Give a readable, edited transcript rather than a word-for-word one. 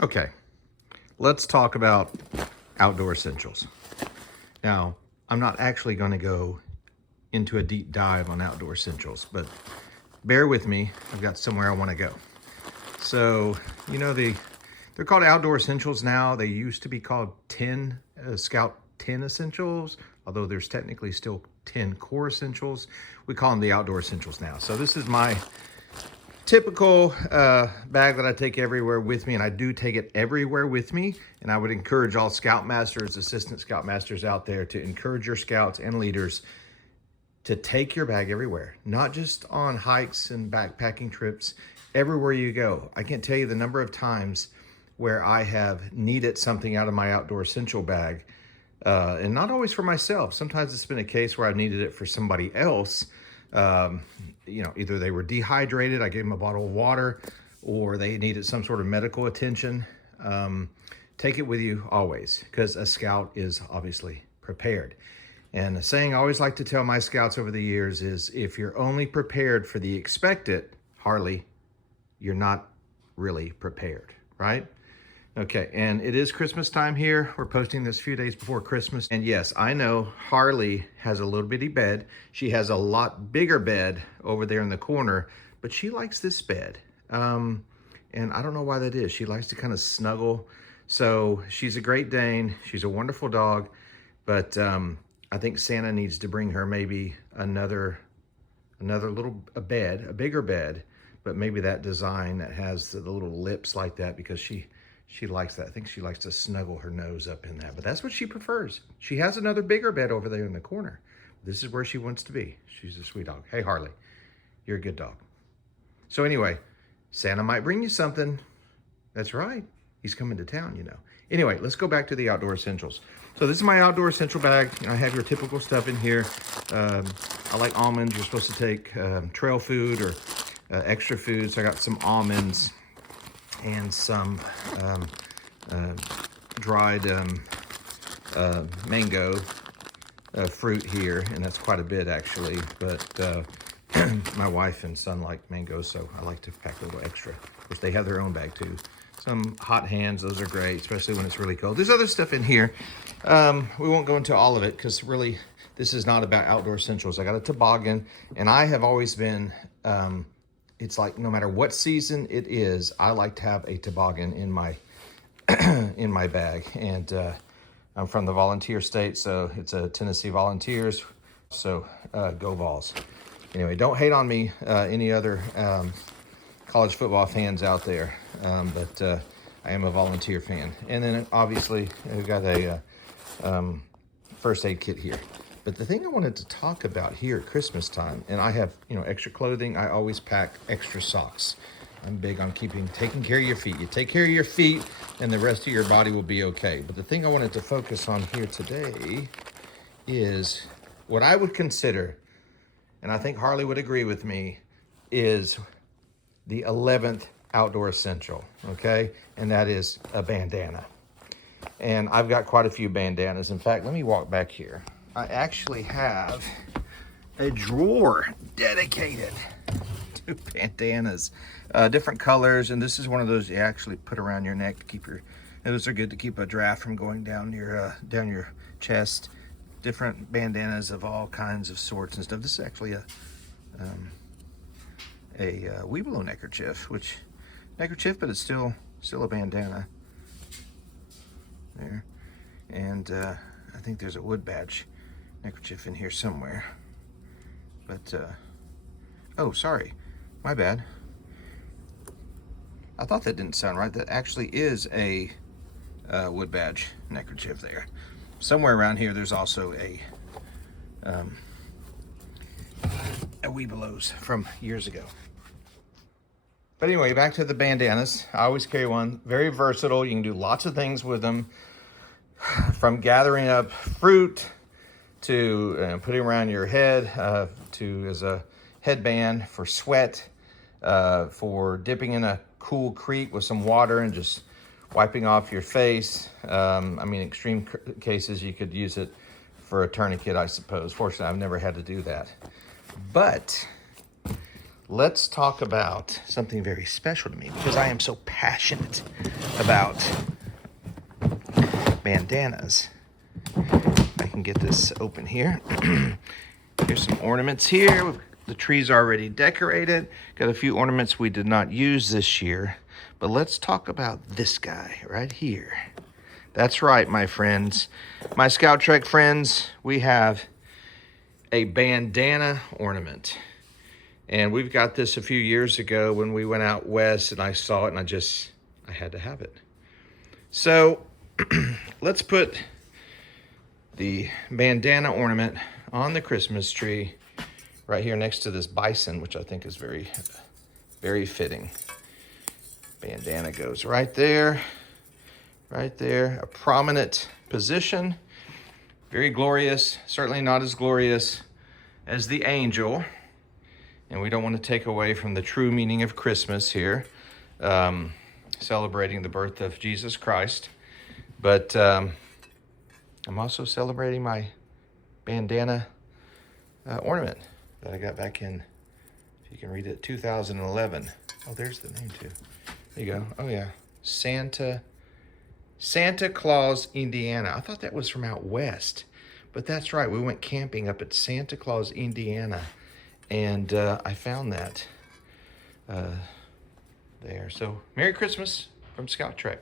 Okay, let's talk about outdoor essentials. Now, I'm not actually going to go into a deep dive on outdoor essentials, but bear with me. I've got somewhere I want to go. So, you know, they're called outdoor essentials now. They used to be called Scout 10 essentials, although there's technically still 10 core essentials. We call them the outdoor essentials now. So this is my typical bag that I take everywhere with me, and I do take it everywhere with me. And I would encourage all Scoutmasters, assistant Scoutmasters out there to encourage your Scouts and leaders to take your bag everywhere, not just on hikes and backpacking trips, everywhere you go. I can't tell you the number of times where I have needed something out of my outdoor essential bag, and not always for myself. Sometimes it's been a case where I've needed it for somebody else. You know, either they were dehydrated, I gave them a bottle of water, or they needed some sort of medical attention. Take it with you always, because a Scout is obviously prepared. And the saying I always like to tell my Scouts over the years is, if you're only prepared for the expected, Harley, you're not really prepared, right? Okay, and it is Christmas time here. We're posting this a few days before Christmas. And yes, I know Harley has a little bitty bed. She has a lot bigger bed over there in the corner, but she likes this bed. And I don't know why that is. She likes to kind of snuggle. So she's a Great Dane. She's a wonderful dog, but I think Santa needs to bring her maybe another little bed, a bigger bed, but maybe that design that has the little lips like that, because she likes that. I think she likes to snuggle her nose up in that, but that's what she prefers. She has another bigger bed over there in the corner. This is where she wants to be. She's a sweet dog. Hey, Harley, you're a good dog. So anyway, Santa might bring you something. That's right. He's coming to town, you know. Anyway, let's go back to the outdoor essentials. So this is my outdoor essential bag. I have your typical stuff in here. I like almonds. You're supposed to take trail food or extra food. So I got some almonds and some dried mango fruit here, and that's quite a bit actually, but my wife and son like mangoes, so I like to pack a little extra. Of course, they have their own bag too. Some hot hands, those are great, especially when it's really cold. There's other stuff in here. We won't go into all of it, because really this is not about outdoor essentials. I got a toboggan, and I have always been it's like no matter what season it is, I like to have a toboggan in my in my bag. And I'm from the volunteer state, so it's a Tennessee Volunteers, so go Vols. Anyway, don't hate on me, any other college football fans out there, but I am a volunteer fan. And then obviously we've got a first aid kit here. But the thing I wanted to talk about here at Christmas time, and I have, you know, extra clothing. I always pack extra socks. I'm big on taking care of your feet. You take care of your feet, and the rest of your body will be okay. But the thing I wanted to focus on here today is what I would consider, and I think Harley would agree with me, is the 11th outdoor essential, okay? And that is a bandana. And I've got quite a few bandanas. In fact, let me walk back here. I actually have a drawer dedicated to bandanas, different colors, and this is one of those you actually put around your neck to keep your, and those are good to keep a draft from going down your chest. Different bandanas of all kinds of sorts and stuff. This is actually a weebelow neckerchief, but it's still a bandana there. And I think there's a wood badge neckerchief in here somewhere, but oh, sorry, my bad. I thought that didn't sound right. That actually is a wood badge neckerchief there. Somewhere around here there's also a Weebelow's from years ago. But anyway, back to the bandanas. I always carry one. Very versatile. You can do lots of things with them, from gathering up fruit to putting around your head, to as a headband for sweat, for dipping in a cool creek with some water and just wiping off your face. I mean, extreme cases, you could use it for a tourniquet, I suppose. Fortunately, I've never had to do that. But let's talk about something very special to me because I am so passionate about bandanas. I can get this open here. Here's some ornaments here. The tree's already decorated. Got a few ornaments we did not use this year. But let's talk about this guy right here. That's right, my friends. My ScoutTrek friends, we have a bandana ornament. And we've got this a few years ago when we went out west and I saw it and I had to have it. So let's put the bandana ornament on the Christmas tree right here next to this bison, which I think is very, very fitting. Bandana goes right there, a prominent position. Very glorious, certainly not as glorious as the angel. And we don't want to take away from the true meaning of Christmas here, celebrating the birth of Jesus Christ. But I'm also celebrating my bandana ornament that I got back in, if you can read it, 2011. Oh, there's the name too. There you go. Oh yeah, Santa Claus, Indiana. I thought that was from out west, but that's right. We went camping up at Santa Claus, Indiana, and I found that there. So Merry Christmas from ScoutTrek.